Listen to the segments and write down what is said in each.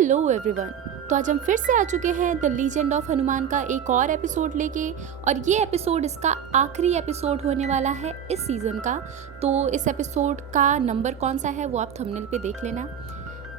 Hello everyone. तो आज हम फिर से आ चुके हैं द लीजेंड ऑफ हनुमान का एक और एपिसोड लेके। और ये एपिसोड इसका आखिरी एपिसोड होने वाला है इस सीज़न का। तो इस एपिसोड का नंबर कौन सा है वो आप थंबनेल पे देख लेना।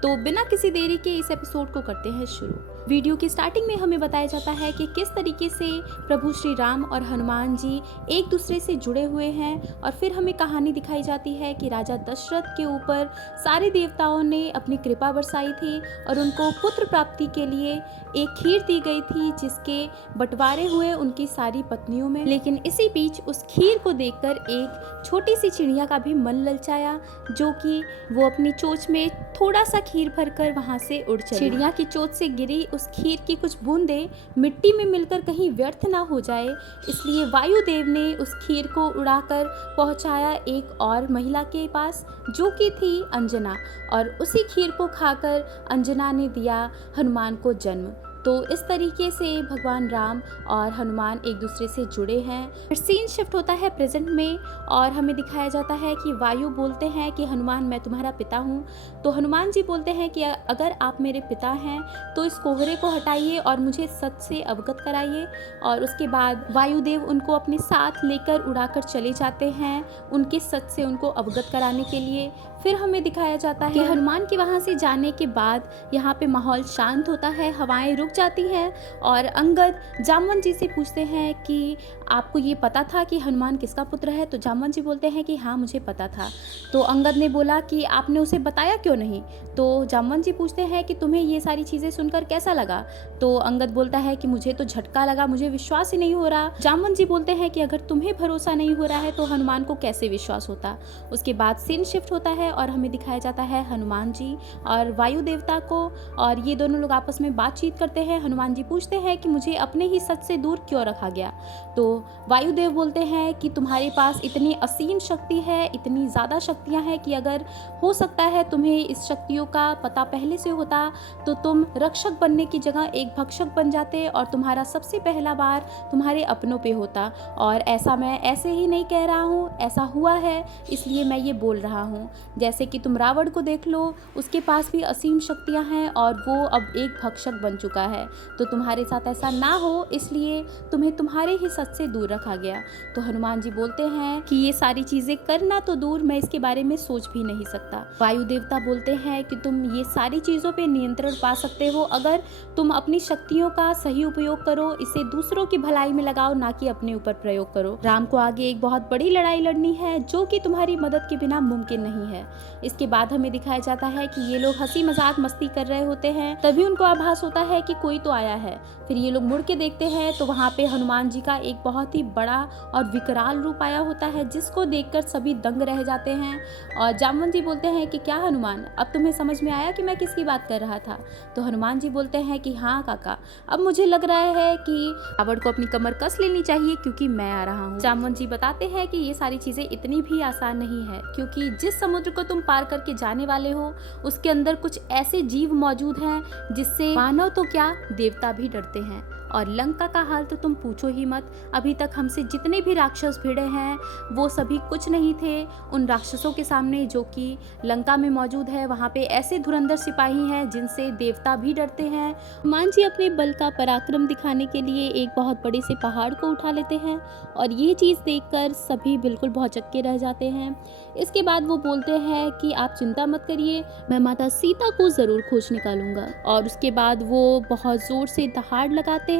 तो बिना किसी देरी के इस एपिसोड को करते हैं शुरू। वीडियो की स्टार्टिंग में हमें बताया जाता है कि किस तरीके से प्रभु श्री राम और हनुमान जी एक दूसरे से जुड़े हुए हैं। और फिर हमें कहानी दिखाई जाती है कि राजा दशरथ के ऊपर सारे देवताओं ने अपनी कृपा बरसाई थी और उनको पुत्र प्राप्ति के लिए एक खीर दी गई थी जिसके बंटवारे हुए उनकी सारी पत्नियों में। लेकिन इसी बीच उस खीर को देखकर एक छोटी सी चिड़िया का भी मन ललचाया, जो कि वो अपनी चोंच में थोड़ा सा खीर भरकर वहां से उड़ चली। चिड़िया की चोंच से गिरी उस खीर की कुछ बूंदें मिट्टी में मिलकर कहीं व्यर्थ ना हो जाए, इसलिए वायुदेव ने उस खीर को उड़ाकर पहुंचाया एक और महिला के पास, जो कि थी अंजना। और उसी खीर को खाकर अंजना ने दिया हनुमान को जन्म। तो इस तरीके से भगवान राम और हनुमान एक दूसरे से जुड़े हैं। फिर सीन शिफ्ट होता है प्रेजेंट में और हमें दिखाया जाता है कि वायु बोलते हैं कि हनुमान मैं तुम्हारा पिता हूँ। तो हनुमान जी बोलते हैं कि अगर आप मेरे पिता हैं तो इस कोहरे को हटाइए और मुझे सच से अवगत कराइए। और उसके बाद वायुदेव उनको अपने साथ लेकर उड़ाकर चले जाते हैं उनके सच से उनको अवगत कराने के लिए। फिर हमें दिखाया जाता है कि हनुमान के वहाँ से जाने के बाद यहाँ पे माहौल शांत होता है, हवाएं रुक जाती हैं और अंगद जामवंत जी से पूछते हैं कि आपको ये पता था कि हनुमान किसका पुत्र है। तो जामवंत जी बोलते हैं कि हाँ मुझे पता था। तो अंगद ने बोला कि आपने उसे बताया क्यों नहीं। तो जामवंत जी पूछते हैं कि तुम्हें ये सारी चीज़ें सुनकर कैसा लगा। तो अंगद बोलता है कि मुझे तो झटका लगा, मुझे विश्वास ही नहीं हो रहा। जामवंत जी बोलते हैं कि अगर तुम्हें भरोसा नहीं हो रहा है तो हनुमान को कैसे विश्वास होता। उसके बाद सीन शिफ्ट होता है और हमें दिखाया जाता है हनुमान जी और वायु देवता को, और ये दोनों लोग आपस में बातचीत करते हैं। हनुमान जी पूछते हैं कि मुझे अपने ही सच से दूर क्यों रखा गया। तो वायुदेव बोलते हैं कि तुम्हारे पास इतनी असीम शक्ति है, इतनी ज़्यादा शक्तियां हैं कि अगर हो सकता है तुम्हें इस शक्तियों का पता पहले से होता तो तुम रक्षक बनने की जगह एक भक्षक बन जाते और तुम्हारा सबसे पहला बार तुम्हारे अपनों पे होता। और ऐसा मैं ऐसे ही नहीं कह रहा हूँ, ऐसा हुआ है इसलिए मैं ये बोल रहा हूँ। जैसे कि तुम रावण को देख लो, उसके पास भी असीम शक्तियाँ हैं और वो अब एक भक्षक बन चुका है। तो तुम्हारे साथ ऐसा ना हो इसलिए तुम्हें तुम्हारे ही सच से दूर रखा गया। तो हनुमान जी बोलते हैं कि ये सारी चीज़ें करना तो दूर, मैं इसके बारे में सोच भी नहीं सकता। वायु देवता बोलते हैं कि तुम ये सारी चीज़ों पे नियंत्रण पा सकते हो अगर तुम अपनी शक्तियों का सही उपयोग करो, इसे दूसरों की भलाई में लगाओ, ना कि अपने ऊपर प्रयोग करो। राम को आगे एक बहुत बड़ी लड़ाई लड़नी है जो कि तुम्हारी मदद के बिना मुमकिन नहीं है। इसके बाद हमें दिखाया जाता है कि ये लोग हंसी मजाक मस्ती कर रहे होते हैं, तभी उनको आभास होता है कि कोई तो आया है। फिर ये लोग मुड़ के देखते हैं तो वहाँ पे हनुमान जी का एक बहुत ही बड़ा और विकराल रूप आया होता है, जिसको देखकर सभी दंग रह जाते हैं। और जामवंत जी बोलते हैं कि क्या हनुमान, अब तुम्हें समझ में आया कि मैं किसकी बात कर रहा था। तो हनुमान जी बोलते हैं कि हाँ काका, अब मुझे लग रहा है कि रावण को अपनी कमर कस लेनी चाहिए क्योंकि मैं आ रहा हूँ। जामवंत जी बताते हैं कि ये सारी चीजें इतनी भी आसान नहीं है, क्योंकि जिस समुद्र को तुम पार करके जाने वाले हो उसके अंदर कुछ ऐसे जीव मौजूद हैं जिससे मानव तो क्या देवता भी डरते हैं। और लंका का हाल तो तुम पूछो ही मत, अभी तक हमसे जितने भी राक्षस भिड़े हैं वो सभी कुछ नहीं थे उन राक्षसों के सामने जो कि लंका में मौजूद है। वहाँ पे ऐसे धुरंधर सिपाही हैं जिनसे देवता भी डरते हैं। हनुमान जी अपने बल का पराक्रम दिखाने के लिए एक बहुत बड़े से पहाड़ को उठा लेते हैं और ये चीज़ देखकर सभी बिल्कुल भौचक्के रह जाते हैं। इसके बाद वो बोलते हैं कि आप चिंता मत करिए, मैं माता सीता को ज़रूर खोज निकालूंगा। और उसके बाद वो बहुत ज़ोर से दहाड़ लगाते हैं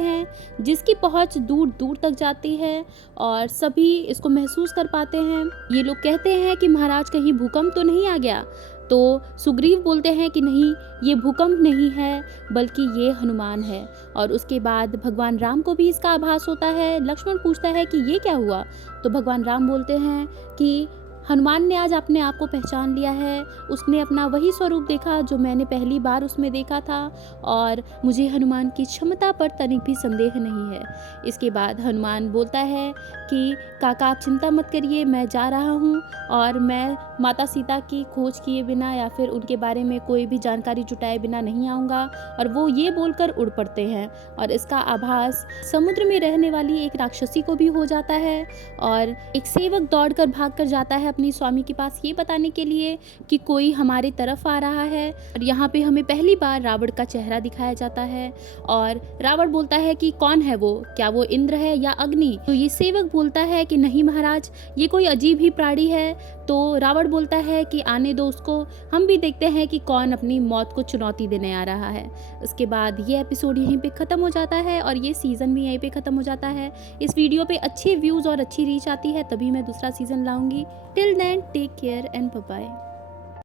जिसकी पहुंच दूर दूर तक जाती है और सभी इसको महसूस कर पाते हैं। ये लोग कहते हैं कि महाराज कहीं भूकंप तो नहीं आ गया। तो सुग्रीव बोलते हैं कि नहीं, ये भूकंप नहीं है बल्कि ये हनुमान है। और उसके बाद भगवान राम को भी इसका आभास होता है। लक्ष्मण पूछता है कि ये क्या हुआ। तो भगवान राम बोलते हैं कि हनुमान ने आज अपने आप को पहचान लिया है, उसने अपना वही स्वरूप देखा जो मैंने पहली बार उसमें देखा था और मुझे हनुमान की क्षमता पर तनिक भी संदेह नहीं है। इसके बाद हनुमान बोलता है कि काका आप चिंता मत करिए, मैं जा रहा हूँ और मैं माता सीता की खोज किए बिना या फिर उनके बारे में कोई भी जानकारी जुटाए बिना नहीं आऊँगा। और वो ये बोलकर उड़ पड़ते हैं और इसका आभास समुद्र में रहने वाली एक राक्षसी को भी हो जाता है। और एक सेवक दौड़कर भागकर जाता है अपनी स्वामी के पास ये बताने के लिए कि कोई हमारी तरफ आ रहा है। और यहाँ पे हमें पहली बार रावण का चेहरा दिखाया जाता है और रावण बोलता है कि कौन है वो, क्या वो इंद्र है या अग्नि। तो ये सेवक बोलता है कि नहीं महाराज, ये कोई अजीब ही प्राणी है। तो रावण बोलता है कि आने दो उसको, हम भी देखते हैं कि कौन अपनी मौत को चुनौती देने आ रहा है। उसके बाद ये एपिसोड यहीं पे ख़त्म हो जाता है और ये सीज़न भी यहीं पे ख़त्म हो जाता है। इस वीडियो पे अच्छे व्यूज़ और अच्छी रीच आती है तभी मैं दूसरा सीज़न लाऊंगी। Till then take care and bye bye.